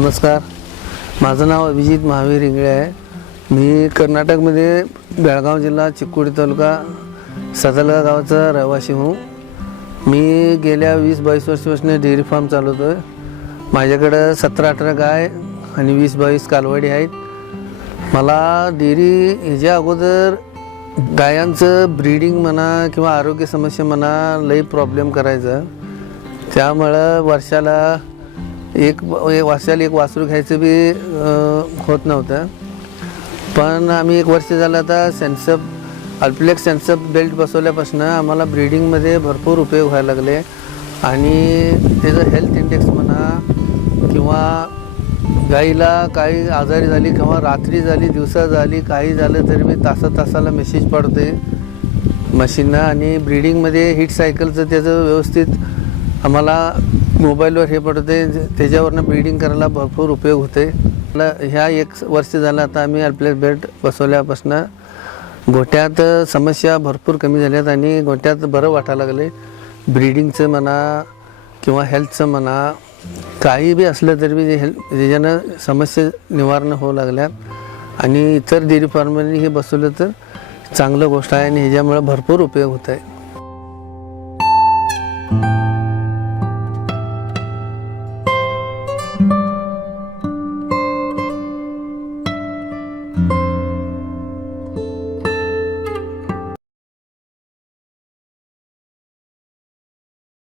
नमस्कार, माझं नाव अभिजित महावीर इंगळे आहे। मी कर्नाटकमध्ये बेळगाव जिल्हा चिक्कोडी तालुका सदलगा गावाचा रहिवासी हूँ। मी गेल्या 20-22 वर्षापासून डेअरी फार्म चालवतो आहे। माझ्याकडे 17-18 गाय आणि 20-22 कालवडी आहेत। मला डेअरी ह्याच्या अगोदर गायांचं ब्रीडिंग म्हणा किंवा आरोग्य समस्या म्हणा लई प्रॉब्लेम करायचा। त्यामुळं वर्षाला एक वासरू घ्यायचं बी होत नव्हतं। पण आम्ही 1 वर्ष झालं आता सेन्सअप अल्प्लेक्स सेन्सअप बेल्ट बसवल्यापासून आम्हाला ब्रीडिंगमध्ये भरपूर उपयोग व्हायला लागले आणि त्याचं हेल्थ इंडेक्स म्हणा किंवा गाईला काही आजारी झाली किंवा रात्री झाली दिवसा झाली काही झालं तरी मी तासाला मेसेज पडते मशीननं। आणि ब्रीडिंगमध्ये हीट सायकलचं त्याचं व्यवस्थित आम्हाला मोबाईलवर हे पडते, त्याच्यावरनं ब्रीडिंग करायला भरपूर उपयोग होते। ह्या 1 वर्ष झालं आता आम्ही अल्प्लेक्स बेल्ट बसवल्यापासून गोट्यात समस्या भरपूर कमी झाल्यात आणि गोट्यात बरं वाटायला लागले। ब्रीडिंगचं म्हणा किंवा हेल्थचं म्हणा काही बी असलं तरी बी त्याच्यानं समस्या निवारण होऊ लागल्यात आणि इतर डेअरी फार्ममध्ये हे बसवलं तर चांगलं गोष्ट आहे आणि ह्याच्यामुळे भरपूर उपयोग होत आहे।